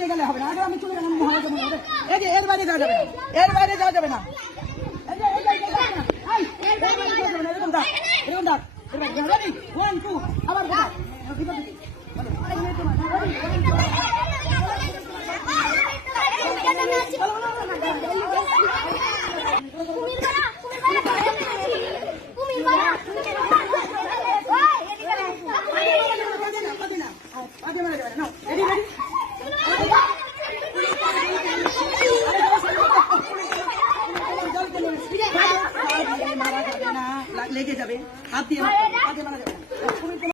পালিয়ে গেলে হবে না, আগে আমি চলে গেলাম মহারাজা মনে হবে। এই যে এর বাইরে যাওয়া যাবে না, এর বাইরে যাওয়া যাবে না, এই যে এর বাইরে যাওয়া যাবে না, এরকম ডাক, এরকম ডাক। 1 2